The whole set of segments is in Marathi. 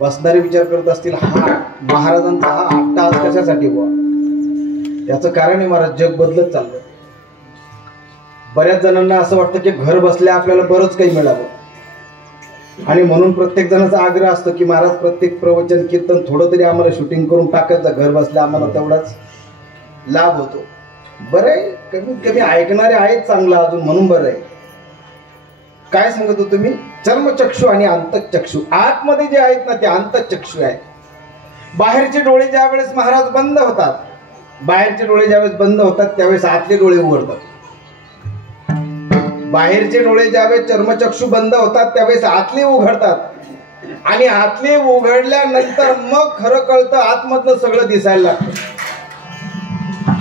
बसणारे विचार करत असतील, हा महाराजांचा हा अट्टहास कशासाठी बुवा? त्याचं कारण आहे महाराज, जग बदलत चाललं. बऱ्याच जणांना असं वाटतं की घर बसल्या आपल्याला बरंच काही मिळावं, आणि म्हणून प्रत्येक जणांचा आग्रह असतो की महाराज प्रत्येक प्रवचन कीर्तन थोडं तरी आम्हाला शूटिंग करून टाकायचं, घर बसल्या आम्हाला तेवढाच लाभ होतो. बरं आहे, कमीत कमी ऐकणारे आहेत चांगलं अजून, म्हणून बरं आहे. काय सांगत होतो मी? चर्मचक्षु आणि अंतःचक्षु, आतमध्ये जे आहेत ना ते अंतःचक्षु आहेत. बाहेरचे डोळे ज्या वेळेस महाराज बंद होतात, बाहेरचे डोळे ज्यावेळेस बंद होतात त्यावेळेस आतले डोळे उघडतात. बाहेरचे डोळे ज्यावेळेस चर्मचक्षु बंद होतात त्यावेळेस आतले उघडतात, आणि आतले उघडल्यानंतर मग खरं कळतं, आतमधलं सगळं दिसायला लागतं.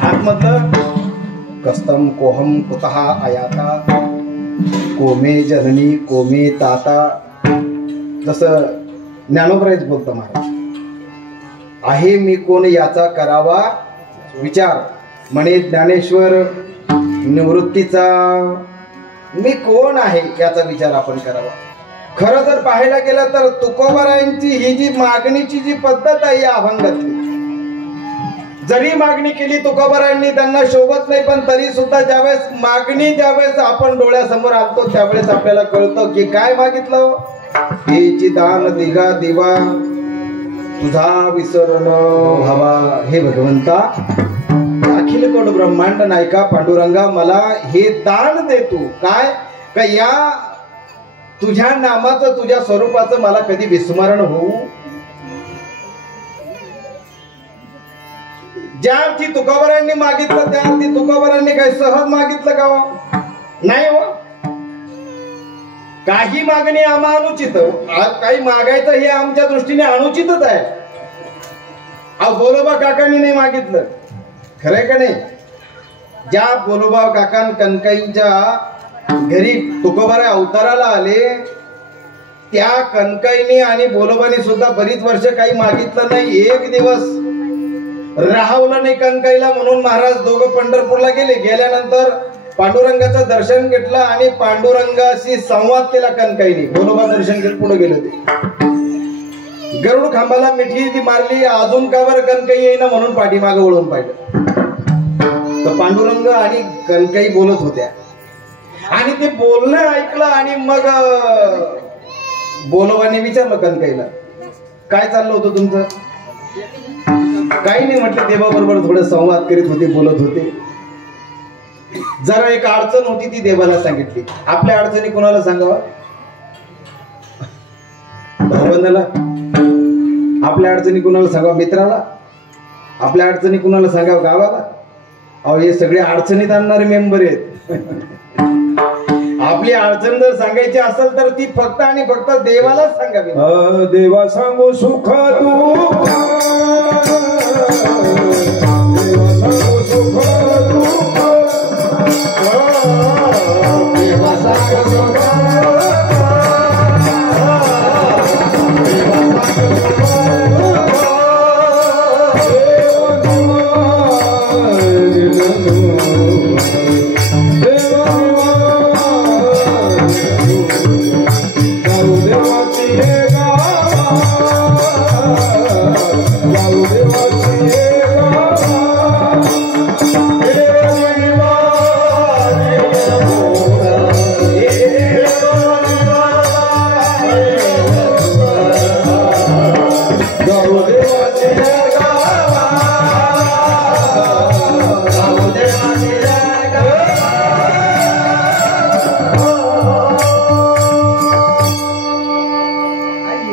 आतमधलं कस्तम कोहम कुतः आयाता कोमे जननी कोमे ताता, जसं ज्ञानोबरायच बोलतं महाराज, आहे मी कोण याचा करावा विचार, म्हणे ज्ञानेश्वर निवृत्तीचा, मी कोण आहे याचा विचार आपण करावा. खरं जर पाहायला गेलं तर तुकोबारायांची ही जी मागणीची जी पद्धत आहे या अभंगातली, जरी मागणी केली तुकोबारायांनी त्यांना शोभत नाही, पण तरी सुद्धा ज्यावेळेस मागणी ज्यावेळेस आपण डोळ्यासमोर आणतो त्यावेळेस आपल्याला कळतं की काय मागितलं. हेची दान दिगा दिवा तुझा विसरण हवा, हे भगवंता अखिल कोट ब्रह्मांड नायका पांडुरंगा, मला हे दान दे तू. काय का या तुझ्या नामाचं तुझ्या स्वरूपाचं मला कधी विस्मरण होऊ. ज्या अर्थी तुकोबारांनी मागितलं त्या अर्थी तुकोबारांनी काही सहज मागितलं का हो? नाही हो. काही मागणी आम्हा अनुचित, काही मागायचं हे आमच्या दृष्टीने अनुचितच आहे. अहो बोलोबा काकांनी नाही मागितलं, खरंय का नाही? ज्या बोलोबा काकां कनकाईंच्या घरी तुकोबाराय अवताराला आले, त्या कनकाईने आणि बोलोबानी सुद्धा बरीच वर्ष काही मागितलं नाही. एक दिवस राहवलं नाही कनकाईला, म्हणून महाराज दोघं पंढरपूरला गेले. गेल्यानंतर पांडुरंगाचं दर्शन घेतलं आणि पांडुरंगाशी संवाद केला कनकाईने. बोलोबा दर्शन घेत पुढे गेले ते. गरुड खांबाला मिठी ती मारली, अजून का बरं कनकाई येईना म्हणून पाठीमागे वळून पाहिलं तर पांडुरंग आणि कनकाई बोलत होत्या, आणि ते बोलणं ऐकलं. आणि मग बोलोबाने विचारलं कनकाईला, काय चाललं होतं तुमचं? काही नाही म्हटलं, देवाबरोबर थोडं संवाद करीत होते, बोलत होते. जरा एक अडचण होती ती देवाला सांगितली. आपल्या अडचणी कोणाला सांगावा? भावबंधाला. आपल्या अडचणी कुणाला सांगावं? मित्राला. आपल्या अडचणी कुणाला सांगावं? गावाला. अहो हे सगळे अडचणीत आणणारे मेंबर आहेत. आपली अडचण जर सांगायची असेल तर ती फक्त आणि फक्त देवालाच सांगावी. देवा सांगू सुख दुःख, देवा सांगू सुख दुःख, देवा सांगू सुख,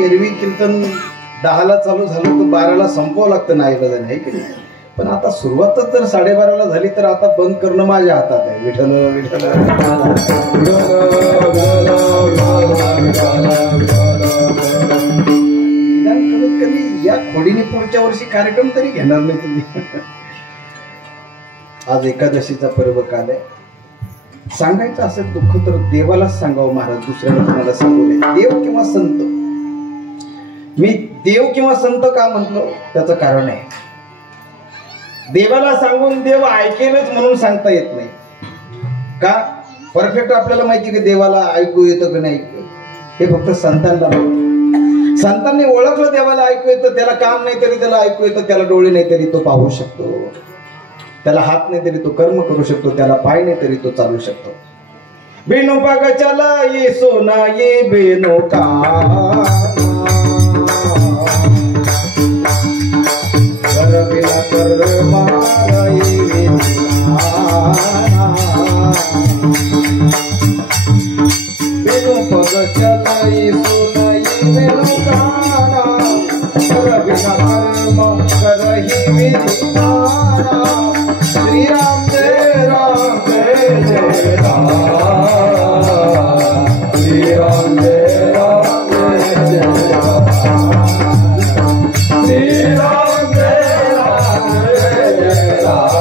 एरवी कीर्तन 10ला चालू झालं तर 12ला संपवावं लागतं नाही बघा, नाही की. पण आता सुरुवातच जर 12:30ला झाली तर आता बंद करणं माझ्या हातात आहे. विठ्ठल विठ्ठल. कमीत कमी या खोडीने पुढच्या वर्षी कार्यक्रम तरी घेणार नाही तुम्ही. आज एकादशीचा पर्व काल आहे. सांगायचं असेल दुःख तर देवालाच सांगावं महाराज, दुसऱ्याला कोणाला सांगू नये. देव किंवा संत. मी देव किंवा संत का म्हटलो त्याचं कारण आहे. देवाला सांगून देव ऐकेलच म्हणून सांगता येत नाही. का? परफेक्ट आपल्याला माहिती की देवाला ऐकू येतं की नाही, हे फक्त संतांना माहिती. संतांनी ओळखलं देवाला ऐकू येतं, त्याला कान नाही तरी त्याला ऐकू येतं, त्याला डोळे नाही तरी तो पाहू शकतो, त्याला हात नाही तरी तो कर्म करू शकतो, त्याला पाय नाही तरी तो चालू शकतो. बिनु पग चला ये सोना ये बेनो काना, कर बिना कर्मा ये विधाना. बिनु पग चला ये सोना ये बेनो काना, कर बिना कर्म करहि विधाना. श्री राम जय जय राम, श्री राम जय जय राम, श्री राम जय राम, श्री राम जय राम.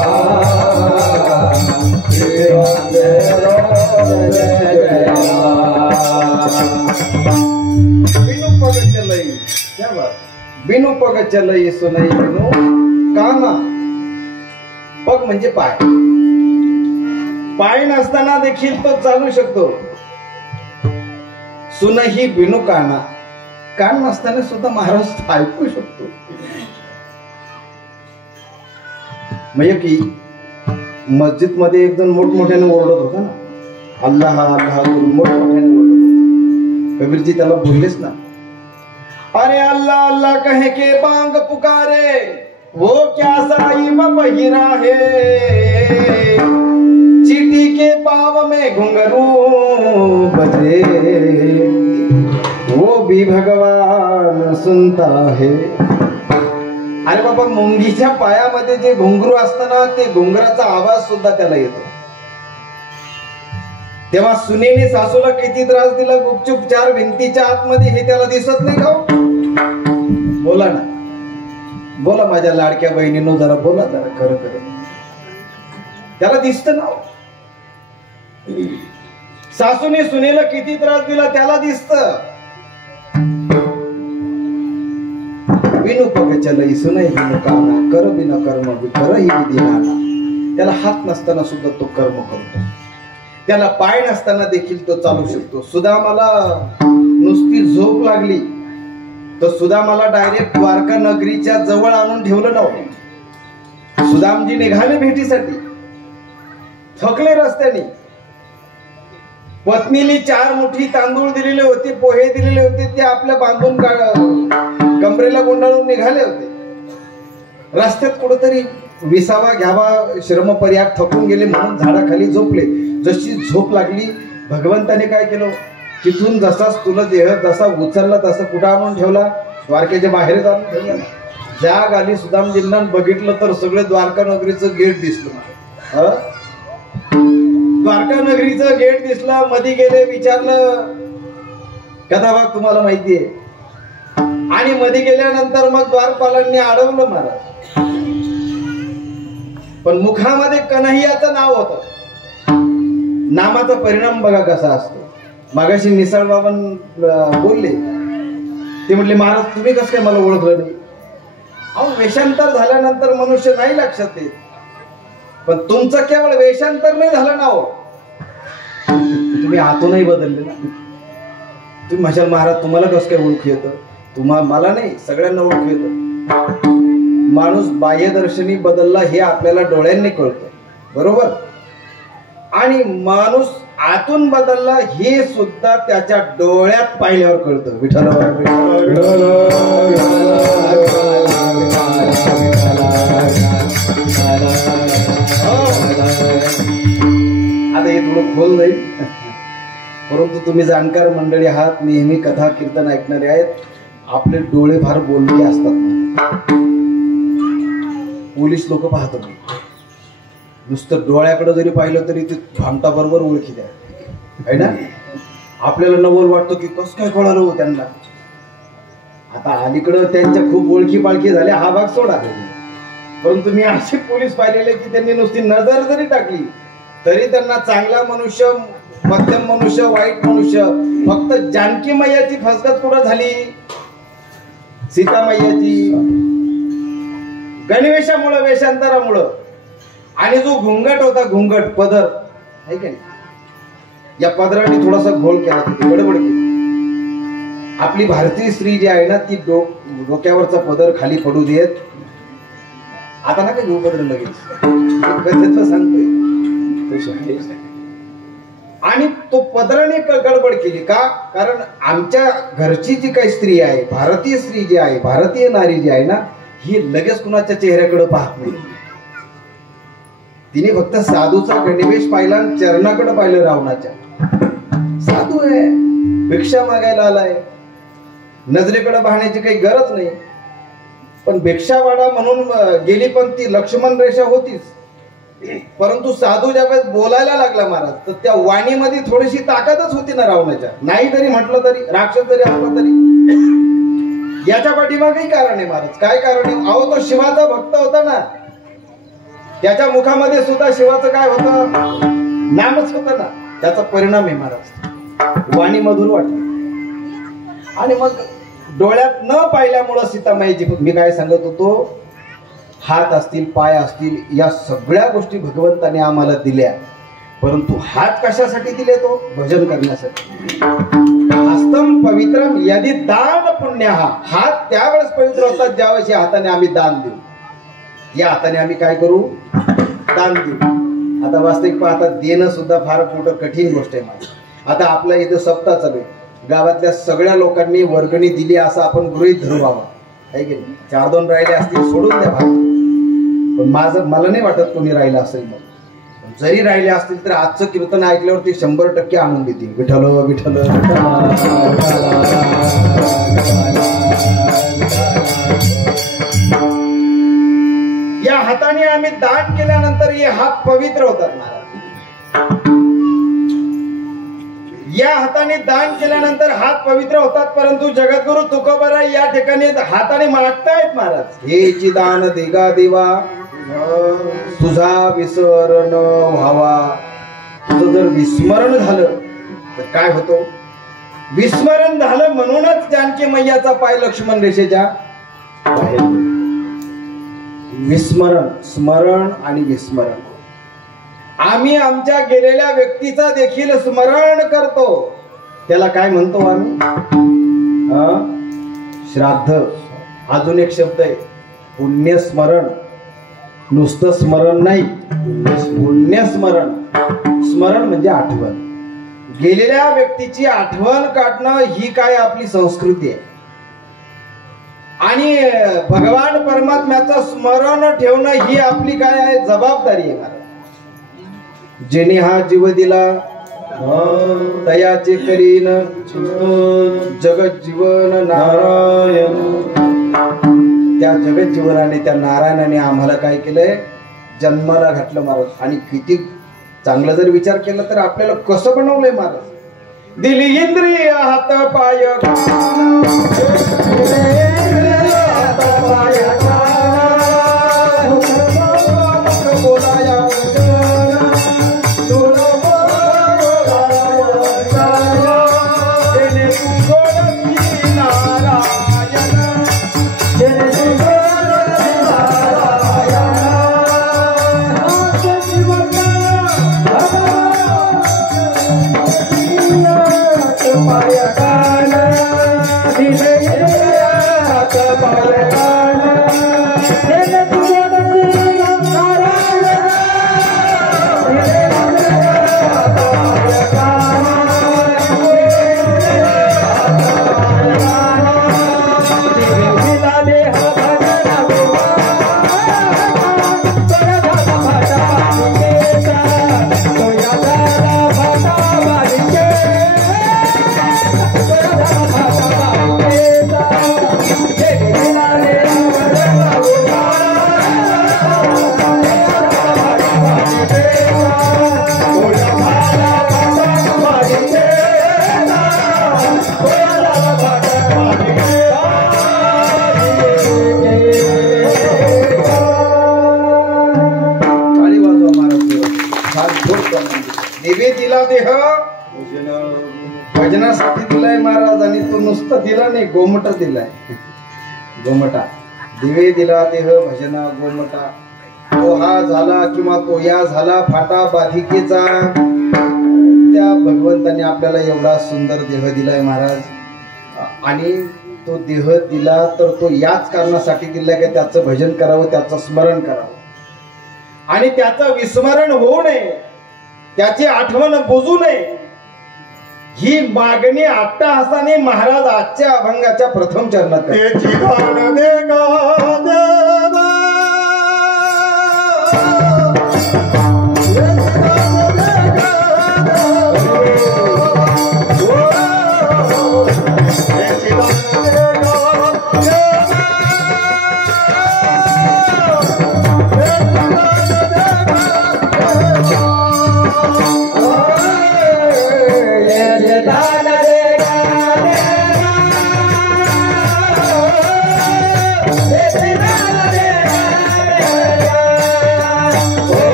बिनु पग चलई, क्या बात. बिनु पग चलई सुनई बिनु काना. पग म्हणजे पाय, पाय नसताना देखील तो चालू शकतो. सुनही बिनु काना, कान नसताना सुद्धा महाराज ऐकू शकतो. म्हणजे की मस्जिद मध्ये एक जण मोठमोठ्याने ओरडत होता ना, अल्लाह अल्लाह करून मोठमोठ्याने ओरडत होता. कबीरजी त्याला बोललेच ना, अरे अल्लाह अल्लाह कहे के बांग पुकारे, वो क्या साई बहिरा है, चीटी के पाव में घुंघरू बजे, वो भी भगवान सुनता है. अरे बाबा, मुंगीच्या पायामध्ये जे घुंगरू असतं ना, ते घुंगराचा आवाज सुद्धा त्याला येतो. तेव्हा सुनेने सासूला किती त्रास दिला गुपचूप 4 भिंतीच्या आतमध्ये, हे त्याला दिसत नाही का? बोला ना, बोला माझ्या लाडक्या बहिणीनो, जरा बोला, जरा खरं खरं. त्याला दिसतं ना, सासूने सुनेला किती त्रास दिला त्याला दिसतं. बिनु पग चलई सुनई बिनु काना, कर बिना कर्म करहि विधिनाना. त्याला हात नसताना सुद्धा तो कर्म करतो, त्याला पाय नसताना देखील तो चालू शकतो. सुदामाला नुसती झोप लागली तर सुदामाला डायरेक्ट द्वारका नगरीच्या जवळ आणून ठेवलं नव्हतं. सुदामजी निघाले भेटीसाठी, थकले रस्त्याने. पत्नीने 4 मुठी तांदूळ दिलेले होते, पोहे दिलेले होते, ते आपल्या बांधून कमरेला गुंडाळून निघाले होते. रस्त्यात कुठेतरी विसावा घ्यावा, श्रमपर्याग, थकून गेले म्हणून झाडाखाली झोपले. जशी झोप लागली, भगवंताने काय केलं, तिथून जसा तुला देह जसा उचलला तसा कुठं आणून ठेवला, द्वारकेच्या बाहेर जाऊन ठेवला. जाग आली सुदामजींना, बघितलं तर सगळे द्वारका नगरीचं गेट दिसलं. द्वारका नगरीचं गेट दिसलं. मध्ये गेले, विचारलं कथाभाग तुम्हाला माहितीये. आणि मध्ये गेल्यानंतर मग द्वारपालांनी अडवलं महाराज. पण मुखामध्ये कन्हैयाचं नाव होतं. नामाचा परिणाम बघा कसा असतो. मागाशी मिसळबाबन बोलले, ते म्हटले महाराज तुम्ही कसं काय मला ओळखलं नाही. अहो, वेषांतर झाल्यानंतर मनुष्य नाही लक्षात येत, पण तुमचं केवळ वेषांतर नाही झालं ना हो, तुम्ही आतूनही बदलले ना. तुम्ही म्हणाल महाराज तुम्हाला कसं काय ओळखू येतं. मला नाही, सगळ्यांना ओळखू येतं. माणूस बाह्यदर्शनी बदलला हे आपल्याला डोळ्यांनी कळतं, बरोबर. आणि माणूस आतून बदलला हे सुद्धा त्याच्या डोळ्यात पाहिल्यावर कळतं. विठ्ठल आता हे थोडं खोल जाईल, परंतु तुम्ही जाणकार मंडळी आहात, नेहमी कथा कीर्तन ऐकणारे आहेत. आपले डोळे फार बोलके असतात. पोलीस लोक पाहतात, नुसतं डोळ्याकडे जरी पाहिलं तरी ते भामटा बरोबर ओळखी द्या, आहे ना. आपल्याला नवल वाटतं की कसं काय कळालं हो त्यांना. आता अलीकडं त्यांच्या खूप ओळखी पाळखी झाल्या, हा भाग सोडा. परंतु मी असे पोलीस पाहिलेले की त्यांनी नुसती नजर जरी टाकली तरी त्यांना चांगला मनुष्य, मध्यम मनुष्य, वाईट मनुष्य. फक्त जानकी मैयाची फसगत कुठं झाली, सीता मैयाची गणवेशामुळं, वेषांतरामुळं. आणि जो घुंगट होता, घुंगट पदर आहे का नाही, या पदराने थोडासा घोळ केला, गडबड केली. आपली भारतीय स्त्री जी आहे ना ती डोक्यावरचा पदर खाली पडू देत. आता ना काही पदर लगेच कथेतलं सांगतोय. आणि तो पदराने गडबड केली का? कारण आमच्या घरची जी काही स्त्री आहे, भारतीय स्त्री जी आहे, भारतीय नारी जी आहे ना, ही लगेच कुणाच्या चेहऱ्याकडे पाहत नाही. तिने फक्त साधूचा गणवेश पाहिला आणि चरणाकडे पाहिलं रावणाच्या. साधू आहे, भिक्षा मागायला आलाय, नजरेकडे पाहण्याची काही गरज नाही. पण भिक्षावाडा म्हणून गेली, पण ती लक्ष्मण रेषा होतीच. परंतु साधू ज्यावेळेस बोलायला लागला महाराज, तर त्या वाणीमध्ये थोडीशी ताकदच होती ना रावणाच्या. नाही तरी म्हटलं तरी, राक्षस जरी असला तरी. याच्या पाठीमागेही कारण आहे महाराज. काय कारण आहे? अहो, तो शिवाचा भक्त होता ना, त्याच्या मुखामध्ये सुद्धा शिवाचं काय होतं? नामच होतं ना. त्याचा परिणाम आहे महाराज. वाणी मधुर वाटली. आणि मग डोळ्यात न पाहिल्यामुळं सीतामाईची, मी काय सांगत होतो, हात असतील, पाय असतील, या सगळ्या गोष्टी भगवंताने आम्हाला दिल्या. परंतु हात कशासाठी दिले? तो भजन करण्यासाठी. हस्तम पवित्रम यदि दान पुण्य. हात त्यावेळेस पवित्र होतात ज्यावेळेस या हाताने आम्ही दान देऊ. या हाताने आम्ही काय करू? दान देऊ. आता वास्तविक पाहता देणं सुद्धा फार मोठं कठीण गोष्ट आहे माझी. आता आपल्या इथं सप्ताह चालू आहे. गावातल्या सगळ्या लोकांनी वर्गणी दिली असं आपण गृहीत धरू व्हावा, आहे की नाही? 4-2 राहिले असतील सोडून द्या भाग. पण मला नाही वाटत कोणी राहिलं असेल. मग जरी राहिले असतील तर आजचं कीर्तन ऐकल्यावरती 100% आणून देतील. विठ्ठल विठ्ठल. या हाताने आम्ही दान केल्यानंतर हे हात पवित्र होतात महाराज. या हाताने दान केल्यानंतर हात पवित्र होतात. परंतु जगद्गुरु तुकोबाराय या ठिकाणी हाताने मागतायत महाराज, हेची दान देगा देवा, तुझा विसरण व्हावा. तुझं जर विस्मरण झालं तर काय होतं? विस्मरण झालं म्हणूनच जानकी मैयाचा पाय लक्ष्मण रेषेच्या बाहेर. विस्मरण, स्मरण आणि विस्मरण. आम्ही आमच्या गेलेल्या व्यक्तीचा देखील स्मरण करतो. त्याला काय म्हणतो आम्ही? श्राद्ध. अजून एक शब्द आहे पुण्यस्मरण. नुसतं स्मरण नाही, पुण्यस्मरण. स्मरण म्हणजे आठवण. गेलेल्या व्यक्तीची आठवण काढणं ही काय आपली संस्कृती आहे. आणि भगवान परमात्म्याचं स्मरण ठेवणं ही आपली काय आहे? जबाबदारी आहे. जेने हा जीव दिला तयाचे करीन जगत जीवन नारायण. त्या जगत जीवनाने, त्या नारायणाने आम्हाला काय केलंय? जन्माला घातलं महाराज. आणि किती चांगलं जर विचार केला तर आपल्याला कसं बनवलंय महाराज? दिली इंद्रिय हात पाय, दिला देह भजनासाठी दिलाय महाराज. आणि तो नुसतं दिला नाही, गोमटा दिलाय. गोमटा. दिवे दिला देह भजना गोमटा. तो हा झाला किंवा तो या झाला फाटा बाधिकेचा. त्या भगवंताने आपल्याला एवढा सुंदर देह दिलाय महाराज. आणि तो देह दिला तर तो याच कारणासाठी दिला की त्याचं भजन करावं, त्याचं स्मरण करावं आणि त्याचं विस्मरण होऊ नये, त्याची आठवण बुजू नये. ही मागणी अट्टहासाने महाराज आजच्या अभंगाच्या प्रथम चरणात त्याची गाण दे गा देवा.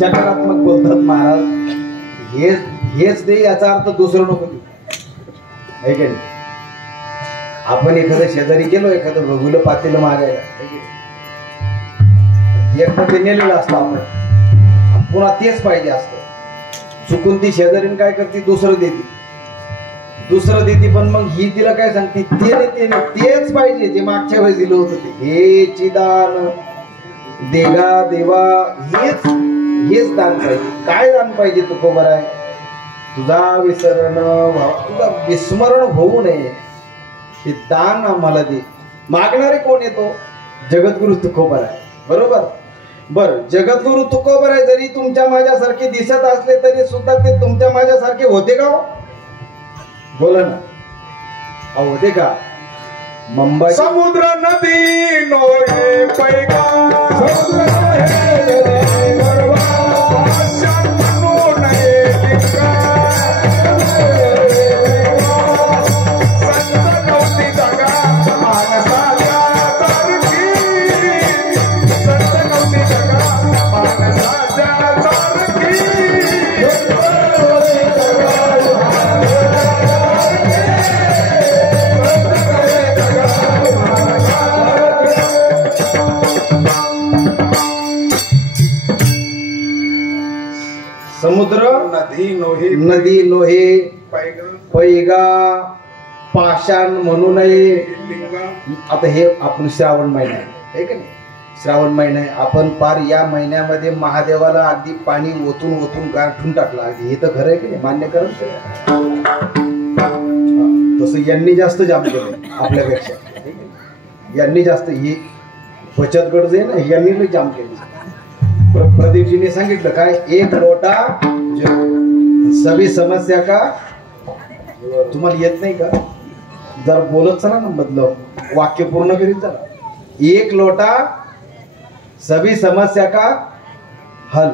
चकारात्मक बोलतात महाराज. हेच दे याचा अर्थ दुसरं नको देऊ, है की नाही? आपण एखादं शेजारी गेलो, एखादं बघुलं पातेलं मागायला, एक ते नेलेलं असतं आपण, पुन्हा तेच पाहिजे असतं. चुकून ती शेजारीने काय करते, दुसरं देते. पण मग ही तिला काय सांगते, ते तेच पाहिजे जे मागच्या वेळेस दिलं होतं ते. हे चिदान देगा देवा, हेच दान पाहिजे. काय दान पाहिजे तुकोबर आहे? तुझा विस्मरण होऊ नये हे दान आम्हाला दे. मागणारे कोण येतो? जगद्गुरु तुकोबर आहे, बरोबर. बर, जगद्गुरु तुकोबर आहे. जरी तुमच्या माझ्यासारखे दिसत असले तरी सुद्धा ते तुमच्या माझ्यासारखे होते का? बोला ना, होते का? मुंबई समुद्र नदी नोहे पैगा, समुद्र नहे गरबा, आशा म्हणू नये तितका. संत नव्हती जागा मानसाच्या सारखी, संत नव्हती जागा मानसाच्या सारखी. समुद्र नदी नोहे पैगा, पाषाण म्हणू नये. आता हे आपण श्रावण महिना आहे का नाही? श्रावण महिना आहे. आपण पार या महिन्यामध्ये महादेवाला अगदी पाणी ओतून गाठून टाकलं. अगदी हे तर खरं आहे की नाही? मान्य करा. तसं यांनी जास्त जाम केलं आपल्यापेक्षा. यांनी जास्त ही बचत गट जे ना, यांनी जाम केली. प्रदीपजीने सांगितलं काय, एक लोटा सभी समस्या का. तुम्हाला येत नाही का? जर बोलत चला ना बदल वाक्य पूर्ण करीत चला. एक लोटा सभी समस्या का हल.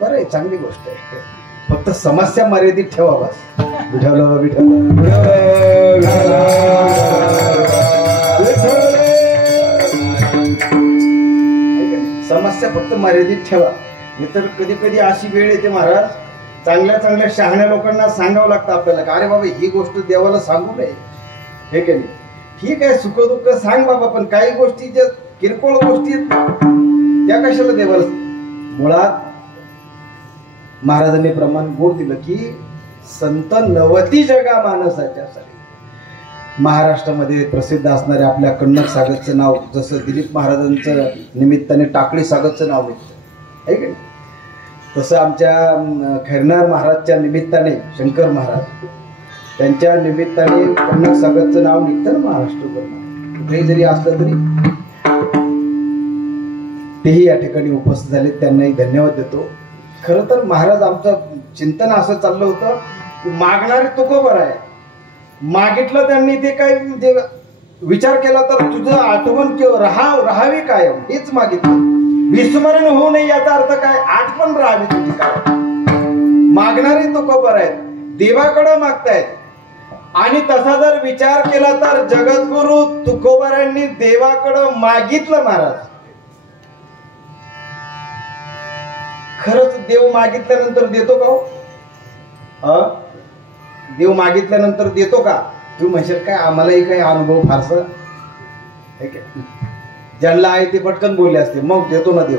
बरं आहे, चांगली गोष्ट आहे. फक्त समस्या मर्यादित ठेवा बस. विठ्ठल समस्या फक्त मर्यादित ठेवा. नाहीतर कधी कधी अशी वेळ येते महाराज, चांगल्या चांगल्या शहाण्या लोकांना सांगावं लागतं आपल्याला का अरे बाबा ही गोष्ट देवाला सांगू नये. हे की नाही? ठीक आहे, सुख दुःख सांग बाबा, पण काही गोष्टी ज्या किरकोळ गोष्टी आहेत त्या कशाला देवाला. मुळात महाराजांनी प्रमाण गोड दिलं की संत नवती जगा मानसाच्या सारी. महाराष्ट्रामध्ये प्रसिद्ध असणारे आपल्या कन्नड सागरचं नाव जसं दिलीप महाराजांचं निमित्ताने टाकळी सागरचं नाव निघतं आहे की नाही, तसं आमच्या खैरनार महाराजच्या निमित्ताने शंकर महाराज त्यांच्या निमित्ताने कन्नड सागरचं नाव निघतं ना महाराष्ट्रभर. कुठेही जरी असलं तरी तेही या ठिकाणी उपस्थित झाले, त्यांनाही धन्यवाद देतो. खरं तर महाराज आमचं चिंतन असं चाललं होतं की मागणारे तुकोबर आहे, मागितलं त्यांनी ते काय म्हणजे विचार केला तर तुझं आठवण राहावी कायम हेच मागितलं. विस्मरण होऊ नये याचा अर्थ काय, आठवण राहावी तुझी काय. मागणारे तुकोबर आहेत, देवाकडं मागतायत. आणि तसा जर विचार केला तर जगद्गुरु तुकोबरांनी देवाकडं मागितलं महाराज. खरंच देव मागितल्यानंतर देतो का हो? देव मागितल्यानंतर देतो का? तू म्हणशील काय आम्हालाही काही अनुभव फारसा ज्यांना आहे ते पटकन बोलले असते, मग देतो ना देव.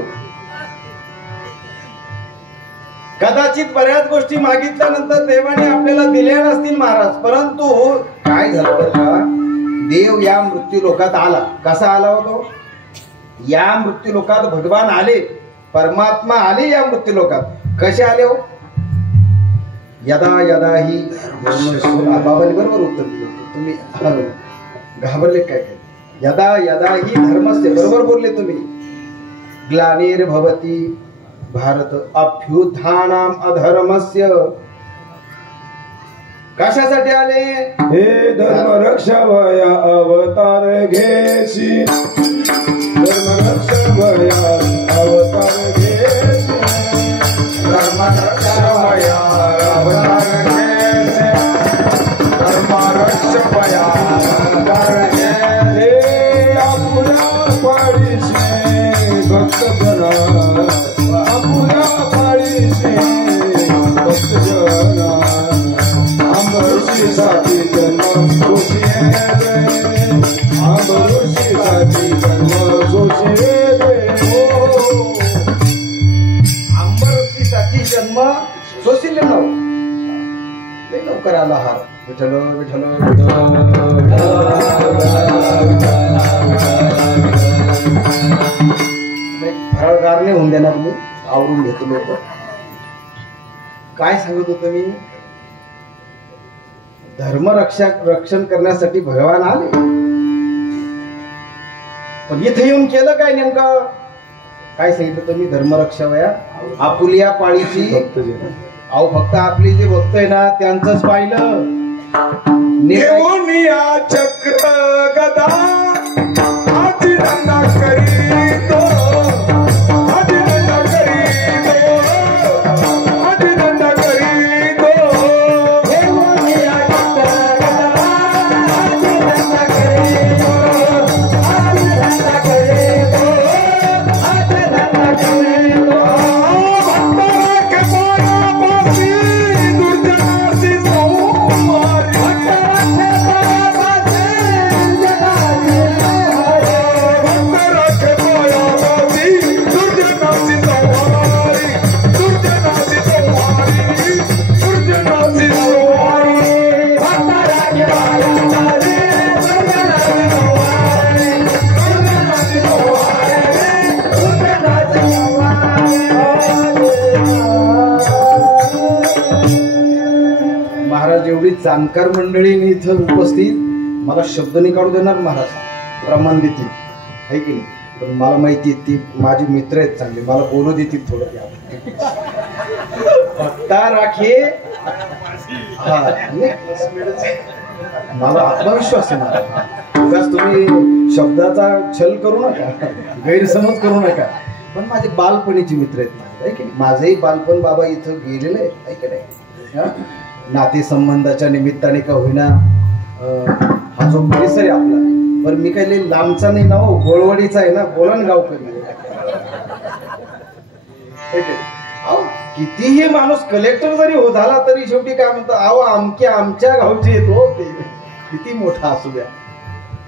कदाचित बऱ्याच गोष्टी मागितल्यानंतर देवाने आपल्याला दिल्या नसतील महाराज, परंतु काय झालं बरं का, देव या मृत्यू लोकात आला. कसा आला होतो? या मृत्यू लोकात भगवान आले, परमात्मा आले या मृत्यू लोकात. कसे आले हो? यदा यदा ही बाबांनी बरोबर उत्तर दिलं तुम्ही, घाबरले काय? यदा यदा ही धर्मस्य, बरोबर बोलले तुम्ही. ग्लानिर्भवति भारत अभ्युत्थानम् अधर्मस्य. कशासाठी आले? हे धर्म रक्षा भया अवतार घेशी, धर्म रक्षा भया अवतार घेशी, धर्म रक्षा भया अवतार घेशी, धर्म रक्षा भया अवतार घेशी. आपुल्या पाळीशी भक्त जना, आपुल्या पाळीशी भक्त जना. साठी जन्म सोशिये, साठी जन्म सोशिये. आंबरशीसाठी जन्म सोशिले नाव लवकर आला हा. विठ्ठल विठ्ठल फराळगारने होऊन देणार मी, आवरून घेतो लोक. काय सांगत होतो मी? धर्म रक्षण करण्यासाठी भगवान आले, पण इथे येऊन केलं काय नेमकं? काय सांगितलं तुम्ही? धर्मरक्षावया आपुलिया पाळीची. अहो फक्त आपली जे भक्त आहे ना त्यांचंच पाहिलं. घेऊनिया चक्र गदा आजी धंदा करीतो, आजी धंदा करीतो, आजी धंदा करीतो. घेऊनिया चक्र गदा आजी धंदा करीतो, आजी धंदा करीतो, आजी धंदा करीतो. एवढी जाणकार मंडळी इथं उपस्थित, मला शब्द नाही काढू देणार महाराज, प्रमाण देतील है की नाही. पण मला माहिती आहे ती माझी मित्र आहेत चांगली, मला बोलू देतील थोडं. भक्ता राखे हा मला आत्मविश्वास आहे मला. उगाच तुम्ही शब्दाचा छल करू नका, गैरसमज करू नका. पण माझे बालपणीचे मित्र आहेत माझे, आहे की नाही. माझंही बालपण बाबा इथं गेलेलं आहे की नाही. नातेसंबंधाच्या निमित्ताने का होईना हा जो परिसर आहे आपला, बरं मी काही लई लांबचा नाही ना हो, गोळवडीचा आहे ना, बोला ना गावकरी. कितीही माणूस कलेक्टर जरी हो झाला तरी शेवटी काय म्हणतो, अहो आमच्या गावचे येतो ते, किती मोठा असू द्या.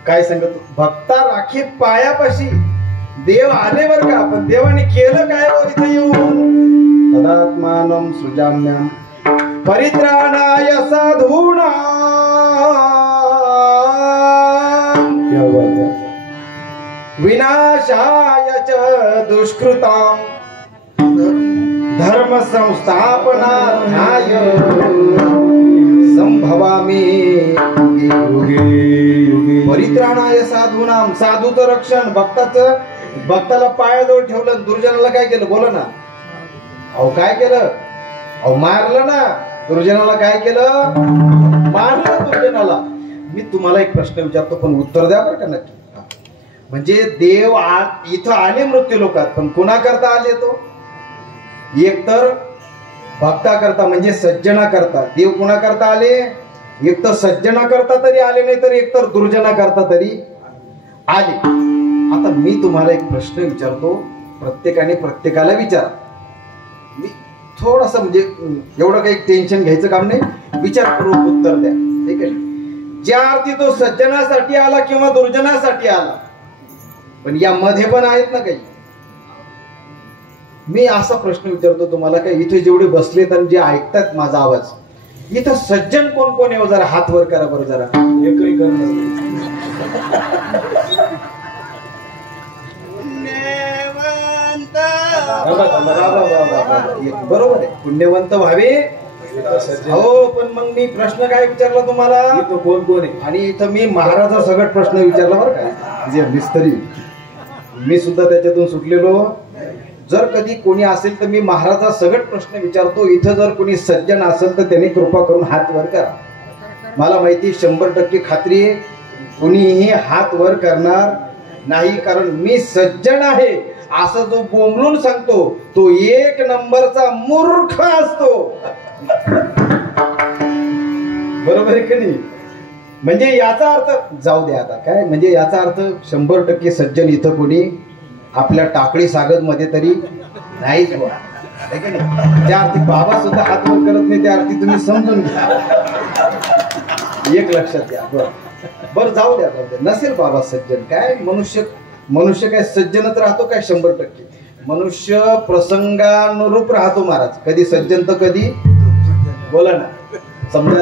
काय सांगत, भक्ता राखी पायापाशी देव आले बर का. पण देवाने केलं काय हो इथे येऊन, तदात्मानं सुजाम्यं परित्राणाय साधूनां विनाशाय च दुष्कृतां धर्म संस्थापनार्थाय संभवामि परित्राणाय साधूनां. साधूचं रक्षण, भक्ताला पायाजवळ ठेवलं, दुर्जनाला काय केलं बोला ना. अहो काय केलं, अहो मारलं ना दुर्जनाला. काय केलं, मारलं दुर्जनाला. मी तुम्हाला एक प्रश्न विचारतो, पण उत्तर द्या बरं का नक्की. म्हणजे देव इथं आले मृत्यू लोकात, पण कुणा करता आले तो, एक तर भक्ता करता म्हणजे सज्जना करता. देव कुणा करता आले, एक तर सज्जना करता तरी आले, नाही तर एक तर दुर्जना करता तरी आले. आता मी तुम्हाला एक प्रश्न विचारतो, प्रत्येकाने प्रत्येकाला विचारा. मी थोडासा म्हणजे एवढं काही टेन्शन घ्यायचं काम नाही, विचारपूर्वक उत्तर द्या, ठीक आहे. ज्या अर्थी तो सज्जनासाठी आला किंवा दुर्जनासाठी आला, पण यामध्ये पण आहेत ना काही. मी असा प्रश्न विचारतो तुम्हाला, काय इथे जेवढे बसलेत आणि जे ऐकतात माझा आवाज, इथं सज्जन कोण कोण आहे जरा हात वर करा बरं जरा. एकही बरोबर आहे, पुण्यवंत व्हावे. हो, पण मग मी प्रश्न काय विचारला तुम्हाला, कोण कोण आहे. आणि इथं मी महाराजा सगळं प्रश्न विचारला बरं का, जे मिस्त्री मी सुद्धा त्याच्यातून सुटलेलो. जर कधी कोणी असेल तर मी महाराजा सगळं प्रश्न विचारतो. इथं जर कोणी सज्जन असेल तर त्यांनी कृपा करून हात वर करा. मला माहिती 100% खात्री आहे, कोणीही हात वर करणार नाही, कारण मी सज्जन आहे असं जो बोंबलून सांगतो तो 1 नंबरचा मूर्ख असतो. बरोबर आहे की नाही. म्हणजे याचा अर्थ जाऊ दे आता काय, म्हणजे याचा अर्थ 100% सज्जन इथं कोणी आपल्या टाकळी सागत मध्ये तरी नाहीच बघा. त्या अर्थी बाबा सुद्धा हात वर करत नाही, त्या अर्थी तुम्ही समजून घ्या, एक लक्षात घ्या. बरं जाऊ द्या, नसेल बाबा सज्जन, काय मनुष्य काय सज्जनच राहतो काय, 100% मनुष्य प्रसंगानुरूप राहतो महाराज. कधी सज्जन तर कधी बोला ना. समजा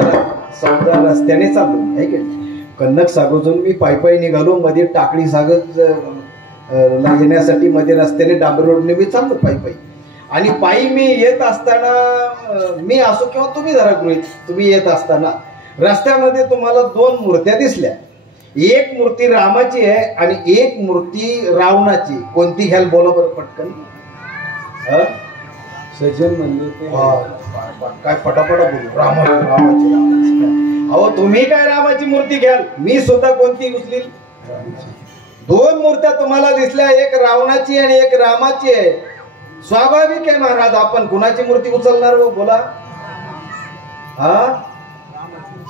रस्त्याने चाललो आहे की कन्नक सागोजून मी पायी निघालो, मध्ये टाकळी सागत येण्यासाठी मध्ये रस्त्याने डांबर रोडने मी चाललो पायी. आणि पायी मी येत असताना, मी असो किंवा तुम्ही जरा गृहीत, तुम्ही येत असताना रस्त्यामध्ये तुम्हाला 2 मूर्त्या दिसल्या. एक मूर्ती रामाची आहे आणि एक मूर्ती रावणाची. कोणती घ्याल बोला बरं पटकन. सज्जन म्हणजे काय पटापटा बोलू, रामाची. अहो तुम्ही काय रामाची मूर्ती घ्याल, मी सुद्धा कोणती उचलील. 2 मूर्त्या तुम्हाला दिसल्या, एक रावणाची आणि एक रामाची आहे. स्वाभाविक आहे महाराज, आपण कुणाची मूर्ती उचलणार हो बोला.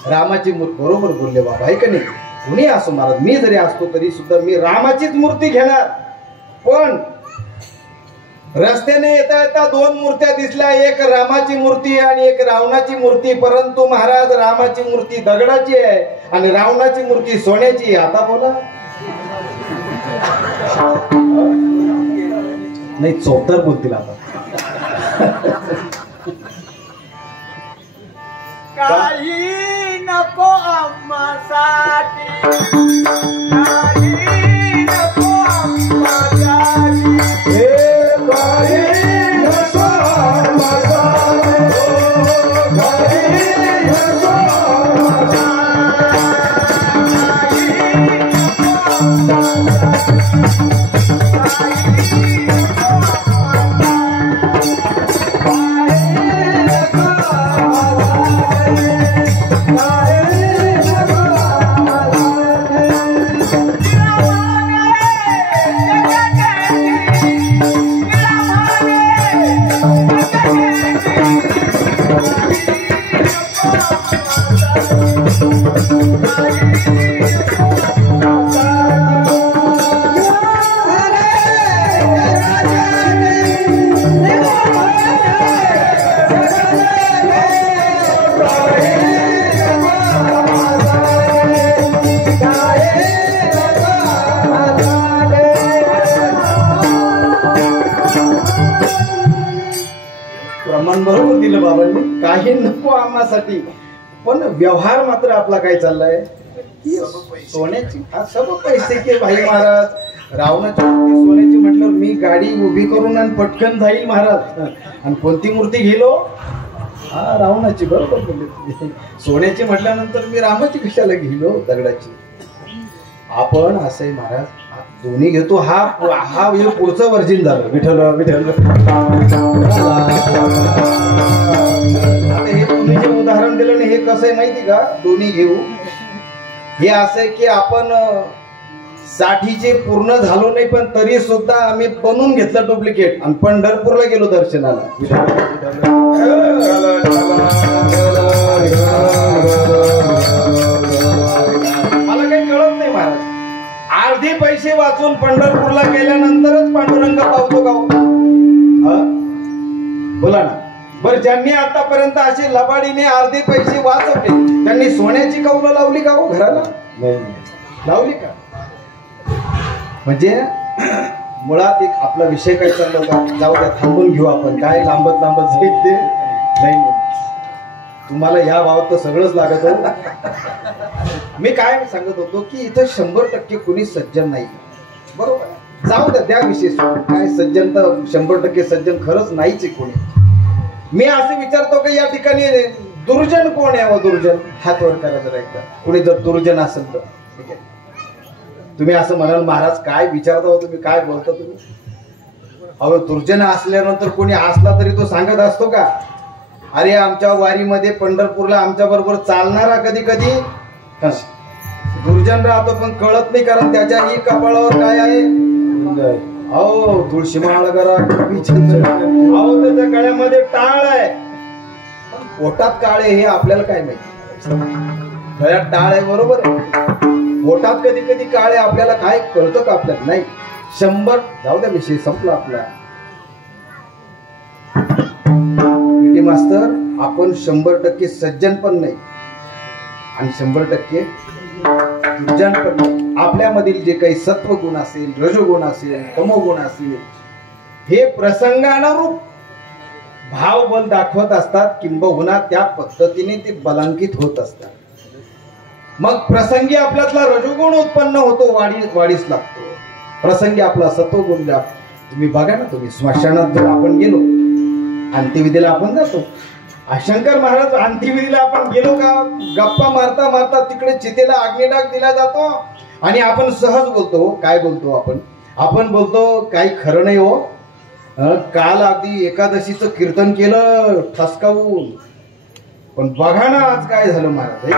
रामाची मूर्ती. बरोबर बोलले बाबा, आहे का नाही. कुणी असो महाराज, मी जरी असतो तरी सुद्धा मी रामाचीच मूर्ती घेणार. पण रस्त्याने येता येता 2 मूर्त्या दिसल्या, एक रामाची मूर्ती आणि एक रावणाची मूर्ती. परंतु महाराज रामाची मूर्ती दगडाची आहे आणि रावणाची मूर्ती सोन्याची. आता बोला नाही, चौतर बोलतील आता. काही नको आम्हासाठी, काही नको आम्हासाठी, काही नको आम्हासाठी, काही नको आम्हासाठी. प्रमाण बरोबर दिलं बाबांनी, काही नको आम्हासाठी, पण व्यवहार मात्र आपला काय चाललाय, सोन्याची. हा सब पैसे के भाई महाराज, रावणाची मूर्ती सोन्याची म्हटल्यावर मी गाडी उभी करून आणि पटकन जाईल महाराज. आणि कोणती मूर्ती गेलो, हा रावणाची, बरोबर बोलले. सोन्याची म्हटल्यानंतर मी रामाची कशाला घेलो, दगडाची. आपण असं आहे महाराज, दोन्ही घेतो. हा हे पुढचं वर्जिन झालं. विठ्ठल विठ्ठल. आता हे तुम्ही जे उदाहरण दिलं ना, हे कसं आहे माहिती का, दोन्ही घेऊ. हे असं आहे की आपण 60चे पूर्ण झालो नाही, पण तरी सुद्धा आम्ही बनवून घेतलं डुप्लिकेट आणि पंढरपूरला गेलो दर्शनाला. मला काही कळत नाही महाराज, अर्धे पैसे वाचून पंढरपूरला गेल्यानंतरच पांडुरंग पावतो का? बोला ना. बरं, ज्यांनी आतापर्यंत असे लबाडीने अर्धे पैसे वाचवले त्यांनी सोन्याची कौलं लावली का हो घराला? लावली का? म्हणजे मुळात एक आपला विषय काय चालला होता, जाऊ द्या, थांबून घेऊ आपण. काय लांबत जाईल ते नाही. तुम्हाला या भावात तर सगळंच लागत होतं. मी काय सांगत होतो की इथं 100% कुणी सज्जन नाही, बरोबर. जाऊ द्या, त्या विषय काय सज्जन तर 100% सज्जन खरंच नाहीच आहे कोणी. मी असं विचारतो की या ठिकाणी दुर्जन कोण आहे? दुर्जन हात वर करा जरा एकदा. कुणी जर दुर्जन असेल तर ठीक आहे. तुम्ही असं म्हणाल महाराज काय विचारता हो तुम्ही, काय बोलता तुम्ही? अहो, दुर्जन असल्यानंतर कोणी असला तरी तो सांगत असतो का, अरे आमच्या वारीमध्ये पंढरपूरला आमच्या बरोबर चालणारा कधी कधी दुर्जन राहतो, पण कळत नाही, कारण त्याच्याही कपाळावर काय आहे, अहो तुळशी माळ करा, अहो त्याच्या गळ्यामध्ये टाळ आहे, पोटात काळे हे आपल्याला काय माहिती. गळ्यात टाळ आहे, बरोबर आहे, पोटात कधी कधी काळे, आपल्याला काय कळतं का? आपल्याला नाही. 100 जाऊ द्या, विषय संपला आपला. पीटी मास्तर, आपण 100% सज्जन पण नाही आणि 100% दुर्जन पण नाही. आपल्यामधील जे काही सत्वगुण असेल, रजोगुण असेल, तमोगुण असेल, हे प्रसंगानुरूप भावबल दाखवत असतात, किंबहुना त्या पद्धतीने ते बलांकित होत असतात. मग प्रसंगी आपल्यातला रजोगुण उत्पन्न होतो, वाढीस लागतो. प्रसंगी आपला सत्वगुण तुम्ही बघा ना, तुम्ही स्मशानात जर आपण गेलो, अंत्यविधीला आपण जातो, शंकर महाराज अंत्यविधीला आपण गेलो का, गप्पा मारता मारता तिकडे चितेला अग्निडाग दिला जातो आणि आपण सहज बोलतो. काय बोलतो आपण बोलतो काही खरं नाही हो, काल अगदी एकादशीचं कीर्तन केलं ठसकावून, पण बघा ना आज काय झालं महाराज.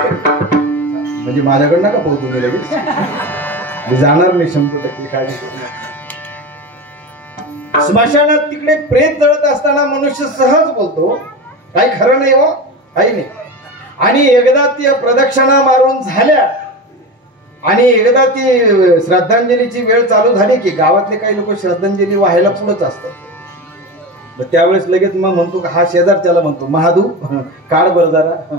म्हणजे माझ्याकडनं का पाहू तुम्ही लगेच, मी जाणार नाही 100% काय. स्मशानात तिकडे प्रेत जळत असताना मनुष्य सहज बोलतो काही खरं नाही हो, काही नाही. आणि एकदा ती प्रदक्षिणा मारून झाल्या आणि एकदा ती श्रद्धांजलीची वेळ चालू झाली की गावातले काही लोक श्रद्धांजली व्हायला पुढंच असतात. त्यावेळेस लगेच मग म्हणतो हा शेजार त्याला म्हणतो, महादू काढ बरं जरा.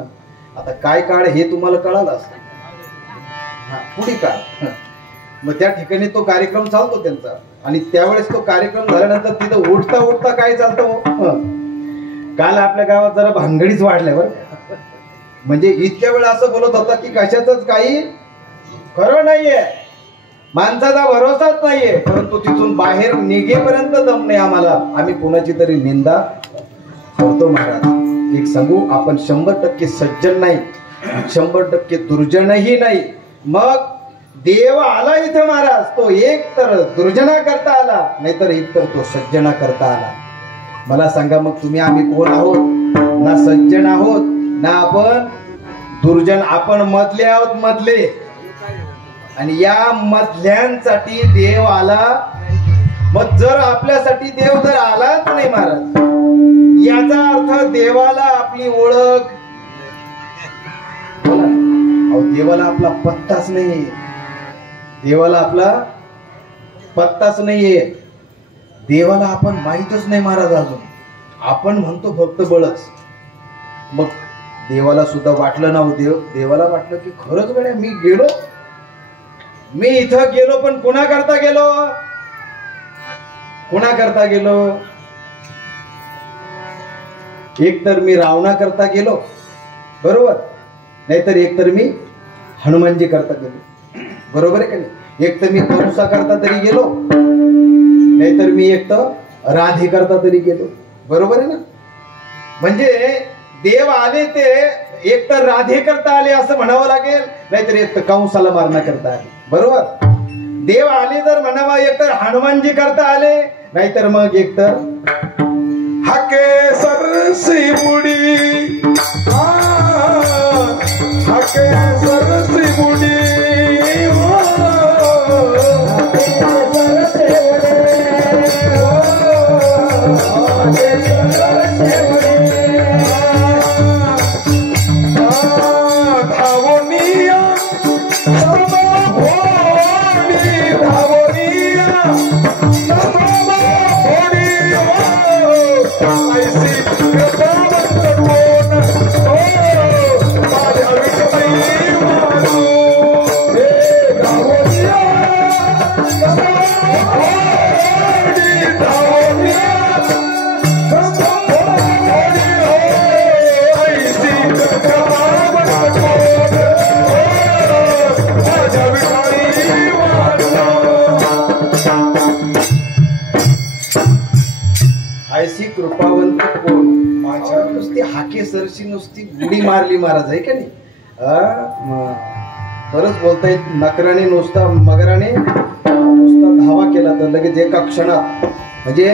आता काय काढ हे तुम्हाला कळालं असतं, पुढे काढ. मग त्या ठिकाणी तो कार्यक्रम चालतो त्यांचा. आणि त्यावेळेस तो कार्यक्रम झाल्यानंतर तिथं उठता उठता काय चालतं, काल आपल्या गावात जरा भानगडीच वाढल्यावर, म्हणजे इतक्या वेळ असं बोलत होता की कशाच काही खरं नाहीये, माणसाचा भरोसाच नाहीये, परंतु तिथून बाहेर निघेपर्यंत दम नाही आम्हाला, आम्ही कोणाची तरी निंदा करतो महाराज. एक सांगू, आपण 100% सज्जन नाही, 100% दुर्जनही नाही. मग देव आला इथं महाराज, तो एक तर दुर्जना करता आला, नाहीतर एक तर तो सज्जना करता आला. मला सांगा मग तुम्ही आम्ही कोण आहोत? ना सज्जन आहोत ना आपण दुर्जन. आपण मधले आहोत, मधले. आणि या मधल्यांसाठी देव आला. मग जर आपल्यासाठी देव जर आलाच नाही महाराज, याचा अर्थ देवाला आपली ओळख, देवाला आपला पत्ताच नाही, देवाला आपला पत्ताच नाहीये, देवाला आपण माहितच नाही महाराज अजून. आपण म्हणतो फक्त बळच. मग देवाला सुद्धा वाटलं ना, देवाला वाटलं की खरंच गड्या मी गेलो, मी इथं गेलो, पण कोणा करता गेलो, कोणा करता गेलो? एकतर मी रावणाकरता गेलो, बरोबर, नाहीतर एकतर मी हनुमानजी करता गेलो, बरोबर आहे का नाही? एक तर मी कंसा करता तरी गेलो, नाहीतर मी एक तर राधे करता तरी गेलो, बरोबर आहे ना? म्हणजे देव आले ते एक तर राधे करता आले असं म्हणावं लागेल, नाहीतर एक तर कंसाला मारण्याकरता आले, बरोबर? देव आले तर म्हणावं एक तर हनुमानजी करता आले, नाहीतर मग एक तर हके सरसी बुडी, हके सरसी बुडी, धावनिया ऐसी कृपावंत कोण, माझ्या नुसती हाके सरशी नुसती गुडी मारली महाराज, आहे का नाही? खरंच बोलतायत, नकराने नुसता मगराने नुसता धावा केला तर लगेच एका क्षणात, म्हणजे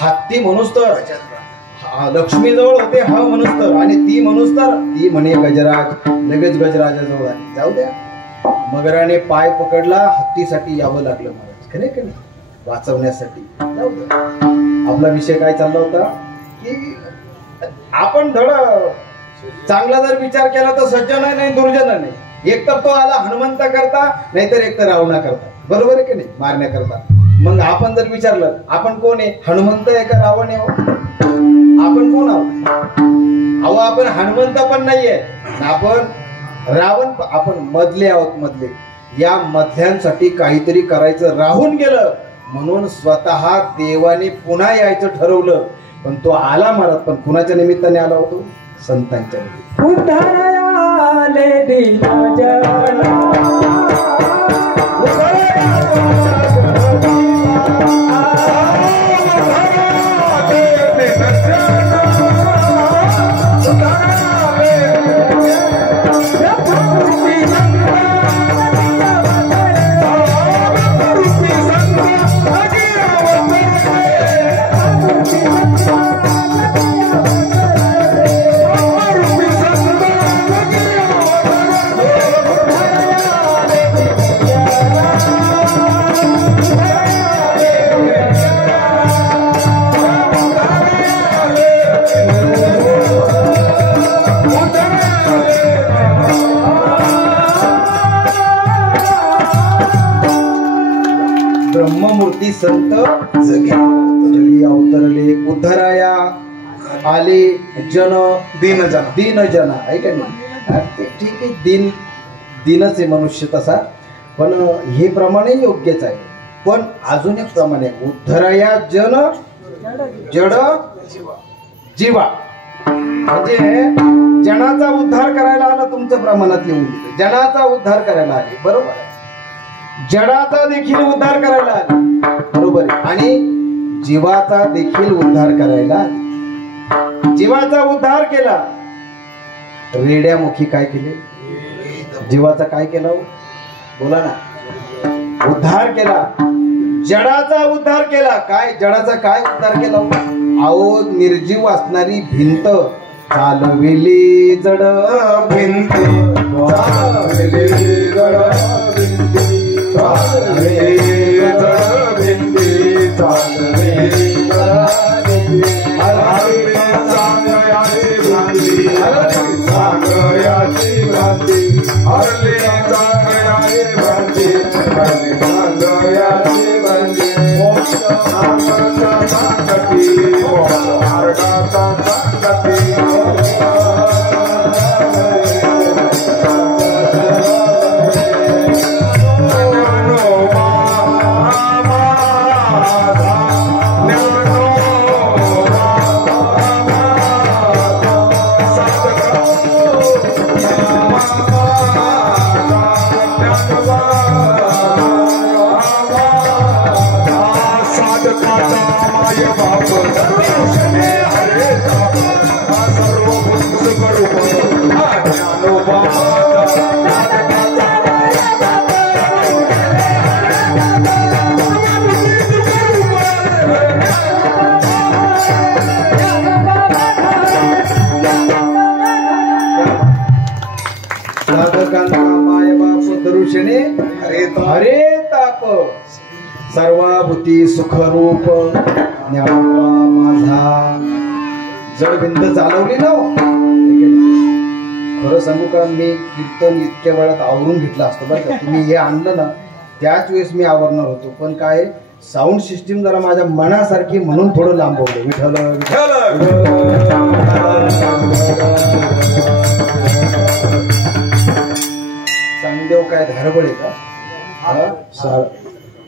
हत्ती म्हणूस तर लक्ष्मी जवळ होते, हा म्हणूस तर, आणि ती म्हणूस तर ती म्हणे गजराज, लगेच गजराजाजवळ आली. जाऊ द्या, मगराने पाय पकडला, हत्तीसाठी यावं लागलं महाराज, खरे का नाही, वाचवण्यासाठी. जाऊ द्या, आपला विषय काय चालला होता की आपण धड चांगला जर विचार केला तर सज्जन आहे, नाही दुर्जन नाही. एक तर तो आला हनुमंता करता, नाहीतर एक तर रावणा करता, बरोबर आहे की नाही, मारण्याकरता. मग आपण जर विचारलं आपण कोण आहे, हनुमंत आहे का रावण आहे? आपण कोण आहोत? अहो आपण हनुमंत पण नाहीये, आपण रावण, आपण मधले आहोत. मधले, या मधल्यांसाठी काहीतरी करायचं राहून गेलं, म्हणून स्वतः देवाने पुन्हा यायचं ठरवलं. पण तो आला महाराज, पण कुणाच्या निमित्ताने आला होतो? संतांच्या निमित्ताने. उद्धाराले दिला जगला, ब्रह्ममूर्ती संत जगी अवतरले, उद्धराया आले जन, दीन जन, दीन जन, आहे का नाही? ठीक आहे, दीनच आहे मनुष्य तसा, पण हे प्रमाणे योग्यच आहे. पण अजून एक प्रमाणे, उद्धराया जन जड जीवा, म्हणजे जनाचा उद्धार करायला आला, तुमचं प्रमाणात येऊन गेलं, जनाचा उद्धार करायला आले, बरोबर आहे. जडाचा देखील उद्धार करायला आले, बरोबर आहे, आणि जीवाचा देखील उद्धार करायला आले. जीवाचा उद्धार केला, रेड्यामुखी काय केले? जीवाचा काय केला? बोला ना, उद्धार केला. जडाचा उद्धार केला. काय जडाचा काय उद्धार केला? अहो निर्जीव असणारी भिंत चालविली जड भिंत, चालविली जड भिंती, चालविली जड भिंती, चालविली जड भिंती. हरली चांगयाची भ्रांती, हरली चांगयाची भ्रांती, हरली चांगयाची भ्रांती, हरली चांगयाची भ्रांती. मोक्ष मार्गाचा सांगती, मोक्ष मार्गाचा सांगती. साधकाचा माय बाप दर्शने हरे ताप सर्व भूत स्वरूप ज्ञानोबा साधकांचा माय बाप दर्शने हरे ताप सर्वाभूती सुखरूप ज्ञानोबा माझा जडबिंद चालवली ना हो. खरं सांगू का मी कीर्तन इतक्या वेळात आवरून घेतलं असतं बरं का. तुम्ही हे आणलं ना त्याच वेळेस मी आवरणार होतो पण काय साऊंड सिस्टीम जरा माझ्या मनासारखी म्हणून थोडं लांबवलं. विठ्ठल चांगदेव काय धारबळे का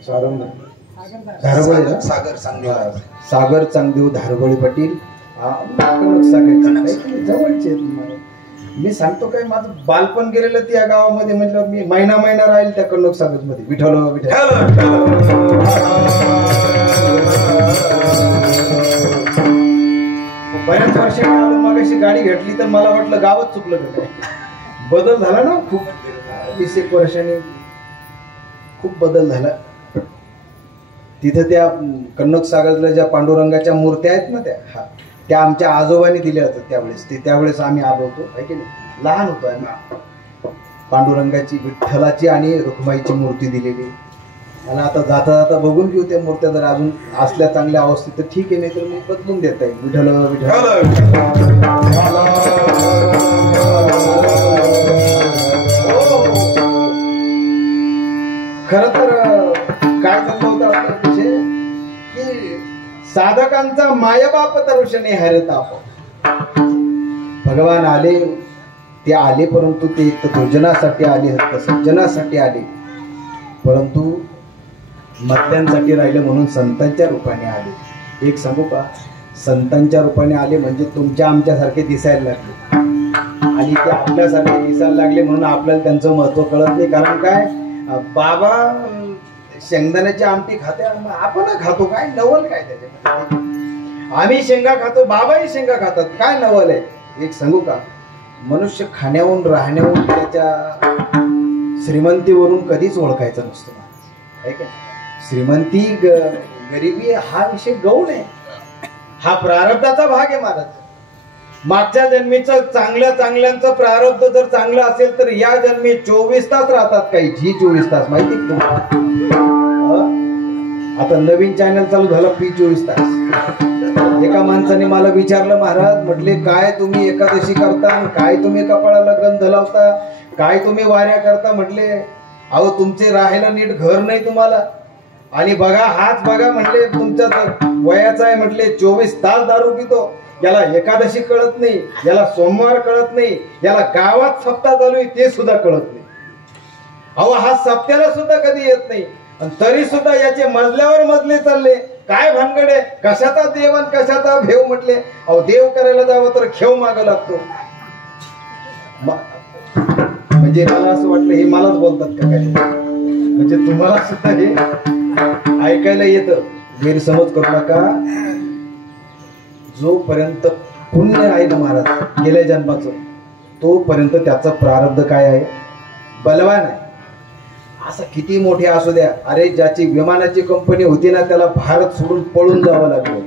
सारंग धारबळे सागर चांगदेव सागर चांगदेव धारबळे पाटील जवळचे मी सांगतो काय माझं बालपण गेलेलं त्या गावामध्ये म्हटलं मी महिना राहील त्या कन्नड सागर मध्ये. विठ्ठल बऱ्याच वर्षी मग अशी गाडी घेतली तर मला वाटलं गावच चुकलं का. बदल झाला ना खूप 20-1 वर्षांनी खूप बदल झाला. तिथं त्या कन्नड सागरला ज्या पांडुरंगाच्या मूर्त्या आहेत ना त्या आमच्या आजोबांनी दिल्या होत्या त्यावेळेस आम्ही आलो होतो आहे की नाही. लहान होतो आम्ही. पांडुरंगाची विठ्ठलाची आणि रुक्माईची मूर्ती दिलेली. मला आता जाता जाता बघून घेऊ त्या मूर्त्या जर अजून असल्या चांगल्या अवस्थेत तर ठीक आहे नाही तर मी बदलून देता येईल. विठ्ठल खर तर काय चाललं होतं आपला विषय की साधकांचा मायबाप तरुषणे हरताप. भगवान आले ते आले परंतु ते भोजनासाठी आले सज्जनासाठी आले परंतु मधल्यांसाठी राहिले म्हणून संतांच्या रूपाने आले. एक सांगू का संतांच्या रूपाने आले म्हणजे तुमच्या आमच्यासारखे दिसायला लागले आणि ते आपल्यासारखे दिसायला लागले म्हणून आपल्याला त्यांचं महत्व कळत नाही. कारण काय बाबा शेंगदाण्याची आमटी खाते आपण खातो काय नवल काय त्याच्यामध्ये. आम्ही शेंगा खातो बाबाही शेंगा खातात काय नवल आहे. एक सांगू का मनुष्य खाण्याहून राहण्याहून त्याच्या श्रीमंतीवरून कधीच ओळखायचं नसतं आहे का. श्रीमंती गरिबी हा विषय गौण आहे. हा प्रारब्धाचा भाग आहे महाराज. मागच्या जन्मीचं चांगल्यांचं प्रारब्ध जर चांगलं असेल तर या जन्मी 24 तास राहतात काही 24 तास माहिती तुम्हाला. आता नवीन चॅनल चालू झालं P24 तास. एका माणसाने मला विचारलं महाराज म्हटले काय तुम्ही एकादशी करता काय तुम्ही कपाळाला गंध लावता काय तुम्ही वाऱ्या करता. म्हटले अहो तुमचे राहायला नीट घर नाही तुम्हाला आणि बघा हाच बघा म्हटले तुमच्या वयाचा आहे म्हटले 24 तास दारू पितो. याला एकादशी कळत नाही याला सोमवार कळत नाही याला गावात सप्ताह चालू आहे ते सुद्धा कळत नाही. अहो हा सप्त्याला सुद्धा कधी येत नाही आणि तरी सुद्धा याचे मजल्यावर मजले चालले. काय भानगडे कशाचा देव आणि कशाचा भेव म्हटले. अहो देव करायला जावं तर खेव मागा लागतो. म्हणजे मला असं वाटलं हे मलाच बोलतात का काय म्हणजे तुम्हाला सुद्धा हे ऐकायला येतं. गैरसमज करू नका. जोपर्यंत पुण्य आहे ना महाराज गेल्या जन्माचं तोपर्यंत त्याचं प्रारब्ध काय आहे बलवान आहे. असं किती मोठे असू द्या. अरे ज्याची विमानाची कंपनी होती ना त्याला भारत सोडून पळून जावं लागलं.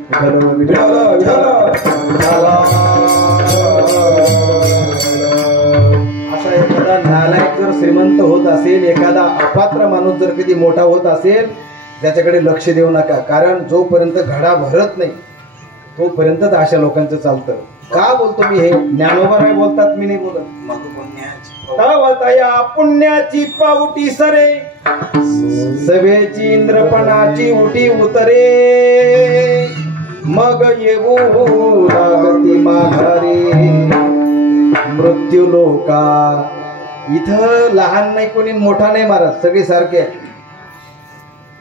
असा एखादा नालायक जर श्रीमंत होत असेल एखादा अपात्र माणूस जर कधी मोठा होत असेल त्याच्याकडे लक्ष देऊ नका. कारण जोपर्यंत घडा भरत नाही तोपर्यंतच अशा लोकांचं चालतं. का बोलतो मी हे ज्ञानोबा राय बोलतात मी नाही बोलत. तवतया पुण्याची पावटी सरे सवेची इंद्रपणाची उटी उतरे मग येऊ लागती माघारे मृत्यू लोका. इथं लहान नाही कोणी मोठा नाही महाराज सगळे सारखे.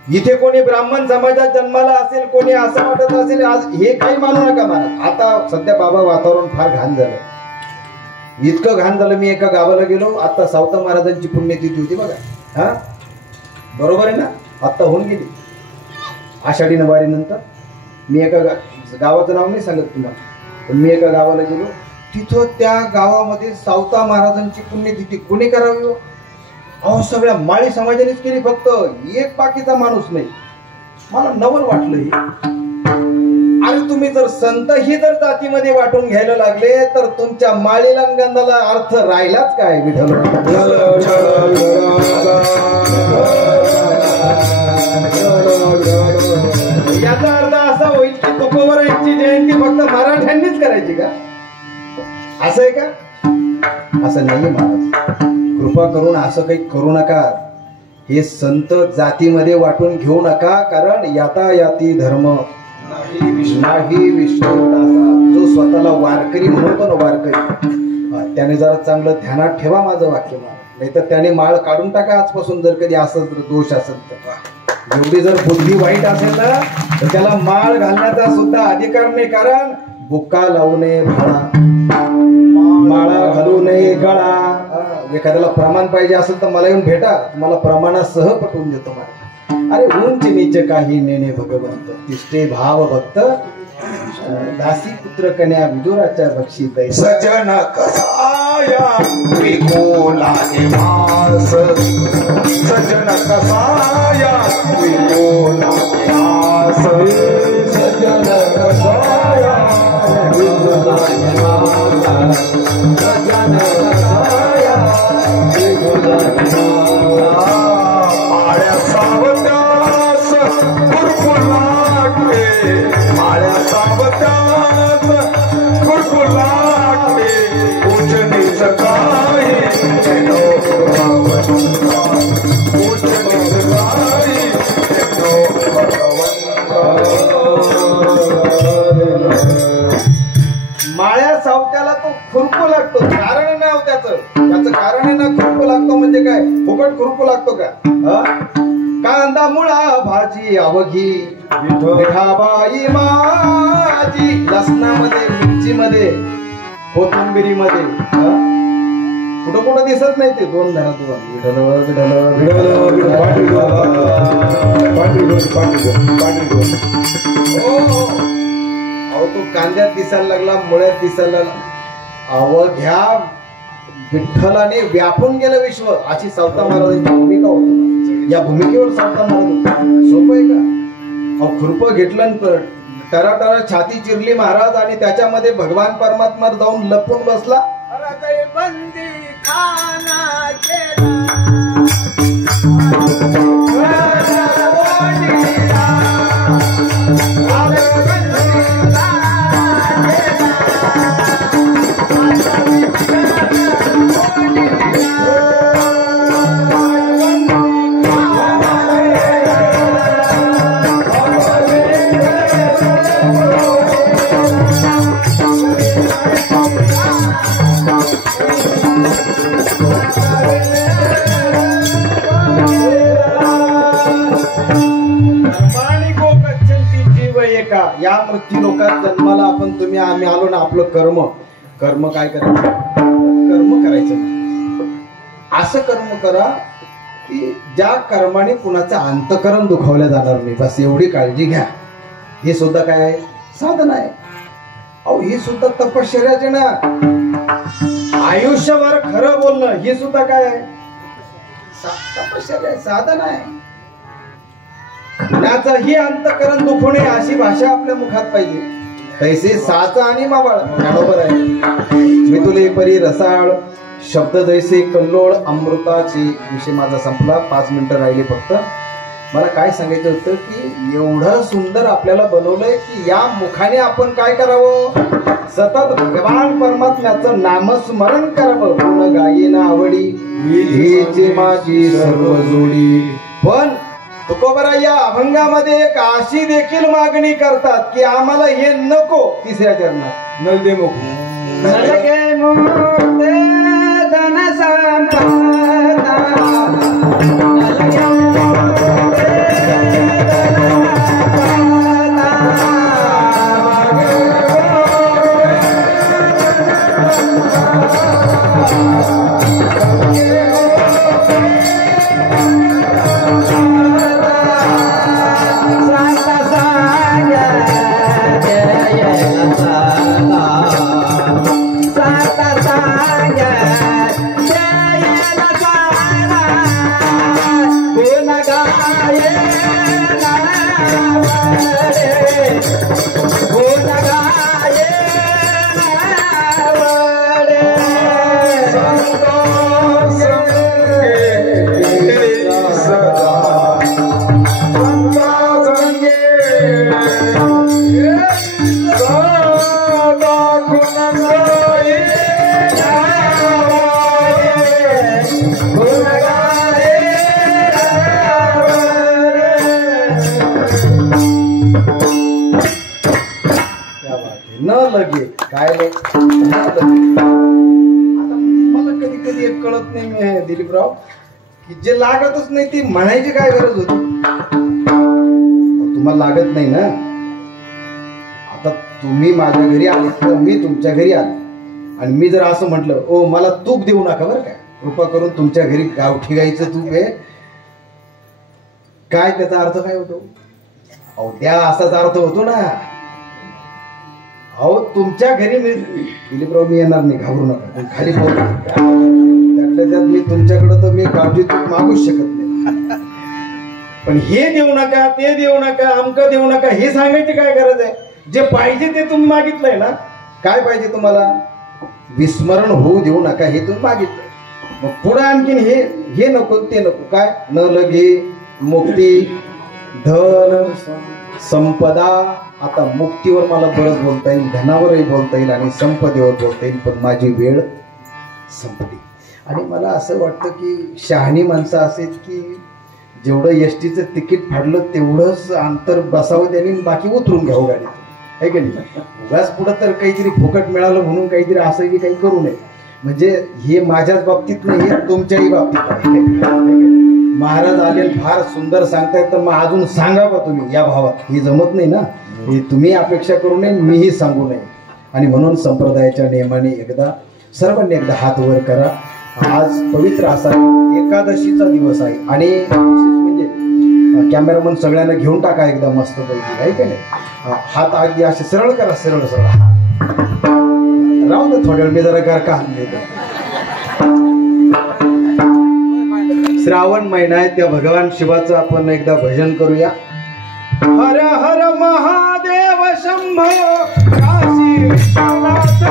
इथे कोणी ब्राह्मण समाजात जन्माला असेल कोणी असं वाटत असेल आज हे काही मानू नका महाराज. आता सध्या बाबा वातावरण फार घाण झालं. इतकं घाण झालं मी एका गावाला गेलो आता सावता महाराजांची पुण्यतिथी होती बघा. हा बरोबर आहे ना आत्ता होऊन गेली. आषाढी नवारीनंतर मी एका गावाचं नाव नाही सांगत तुम्हाला, पण मी एका गावाला गेलो. तिथं त्या गावामध्ये सावता महाराजांची पुण्यतिथी कोणी करावी हो? अहो सगळ्या माळी समाजानेच केली, फक्त एक बाकीचा माणूस नाही. मला नवल वाटलं हे. अरे तुम्ही जर संत ही जर जातीमध्ये वाटून घ्यायला लागले तर तुमच्या माळीला गंधाला अर्थ राहिलाच काय विठ्ठल? याचा अर्थ असा होईल की तुकोबरायांची जयंती फक्त मराठ्यांनीच करायची का? असं आहे का? असं नाहीये महाराज. कृपा करून असं काही करू नका. हे संत जातीमध्ये वाटून घेऊ नका, कारण यातायाती धर्म नाही विष्णू. जो स्वतःला वारकरी म्हणतो ना, वारकरी, त्याने जरा चांगलं ध्यानात ठेवा माझं वाक्य. नाहीतर त्याने माळ काढून टाका आजपासून, जर कधी असं दोष असेल तर. एवढी जर बुद्धी वाईट असेल ना तर त्याला माळ घालण्याचा सुद्धा अधिकार नाही. कारण बुक्का लावू नये भाळा, माळा घालू नये गळा. एखाद्याला प्रमाण पाहिजे असेल तर मला येऊन भेटा, तुम्हाला प्रमाणासह पटवून देतो मला. अरे उंच नीच काही नेणे भगवंत, तिष्ठे भाव भक्त दासी पुत्र कन्या विदुराच्या बक्षी सजन कसाया विकोला निवास, सजन कसाया विकोला निवास, सजन कसाया विकोला निवास, सजन कसाया विकोला निवास. आळ्या सावत्यास कुरकुलाटे, आळ्या सावत्यास कुरकुलाटे, उच्च नीच काही जनो भगवंता, उच्च नीच काही जनो भगवंता. माळ्या सावत्याला तो खुरपू लागतो, कारण नाव त्याचं कारण आहे ना. खुरपू लागतो म्हणजे काय? फुकट खुरपू लागतो का? कांदा मुळा भाजी अवघी विठाबाई माझी, लसणामध्ये, मिरचीमध्ये, कोथिंबिरीमध्ये कुठं कुठं दिसत नाही ते. दोन धरा अहो तो कांद्यात दिसायला लागला, मुळ्यात दिसायला लागला. अवघ्या विठ्ठलाने व्यापून गेलं विश्व, अशी सावता महाराजांची भूमिका होती. या भूमिकेवर सावता महाराज सोपं आहे का? अहो खुरप घेतलं, टराटरा छाती चिरली महाराज, आणि त्याच्यामध्ये भगवान परमात्मा जाऊन लपून बसला. बंदी खाना केला, या मृत्यू लोकात जन्माला आपण तुम्ही आम्ही आलो ना. आपलं कर्म काय करायचं? कर्म करायचं नाही. असं कर्म करा की ज्या कर्माने कुणाचं अंतकरण दुखावलं जाणार नाही, बस एवढी काळजी घ्या. हे सुद्धा काय आहे? साधन आहे. अहो ही सुद्धा तपश्चर्याचे ना. आयुष्यभर खरं बोलणं हे सुद्धा काय आहे? तपश्चर्या, साधन आहे. कुणाचंही अंतकरण दुखवणे अशी भाषा आपल्या मुखात पाहिजे. तैसे साच आणि मावळ बरोबर आहे. मी तुले परी रसाळ शब्द जैसे कल्लोळ अमृताची. विषय माझा संपला, 5 मिनिटं राहिली फक्त. मला काय सांगायचं होतं की एवढं सुंदर आपल्याला बनवलंय की या मुखाने आपण काय करावं? सतत भगवान परमात्म्याचं नामस्मरण करावं. गुण गायेना आवडी हीचे माझी सर्व जोडी. पण तुकोबरा या अभंगामध्ये एक अशी देखील मागणी करतात की आम्हाला हे नको. तिसऱ्या चरणात नलदे मुख नलगे मुक्ते धन संपदा, नलगे मुक्ते धन संपदा, न लगे काय नाही न लगे. आता मला कधी कधी एक कळत नाही मी दिलीपराव की जे लागतच नाही ती म्हणायची काय गरज होती. तुम्हाला लागत नाही ना. आता तुम्ही माझ्या घरी आले किंवा मी तुमच्या घरी आले आणि मी जर असं म्हटलं ओ मला तूप देऊ नका बरं काय, कृपा करून तुमच्या घरी गावठी गाईचं तूप आहे काय, त्याचा अर्थ काय होतो? अहो त्या असाच अर्थ होतो ना. अहो तुमच्या घरी मी दिलीपराव मी येणार नाही, घाबरू नका, खाली पाहू. त्यातल्या त्यात मी तुमच्याकडे तर मी गावठी तूप मागूच शकत नाही. पण हे देऊ नका ते देऊ नका अमकं देऊ नका हे सांगायची काय गरज आहे? जे पाहिजे ते तुम्ही मागितलंय ना. काय पाहिजे तुम्हाला? विस्मरण होऊ देऊ नका हे तुम्ही मागितलं. मग पुढे आणखीन हे नको ते नको काय? न लगे मुक्ती धन संपदा. आता मुक्तीवर मला बरंच बोलता येईल, धनावरही बोलता येईल आणि संपदेवर बोलता येईल, पण माझी वेळ संपली. आणि मला असं वाटतं की शहाणी माणसं असेल की जेवढं एसटीचं तिकीट फाडलं तेवढंच अंतर बसावं त्यांनी, बाकी उतरून घ्यावं गाडी, आहे की नाही? उगाच पुढं तर काहीतरी फुकट मिळालं म्हणून काहीतरी असं की काही करू नये. म्हणजे हे माझ्याच बाबतीत नाही, हे तुमच्याही बाबतीत आहे. महाराज आले फार सुंदर सांगतायत, तर मग अजून सांगा का तुम्ही या भावात? हे जमत नाही ना. हे तुम्ही अपेक्षा करू नये, मीही सांगू नये. आणि म्हणून संप्रदायाच्या नियमाने एकदा सर्वांनी एकदा हात वर करा. आज पवित्र असा एकादशीचा दिवस आहे आणि म्हणजे कॅमेरामन सगळ्यांना घेऊन टाका एकदा मस्त पैकी, आहे की नाही? हात अगदी असे सरळ करा, सरळ सरळ. राहू दे थोड्या वेळ, मी जरा घर का श्रावण महिना आहे, त्या भगवान शिवाचं आपण एकदा भजन करूया. हर हर महादेव शंभो काशी विश्वनाथ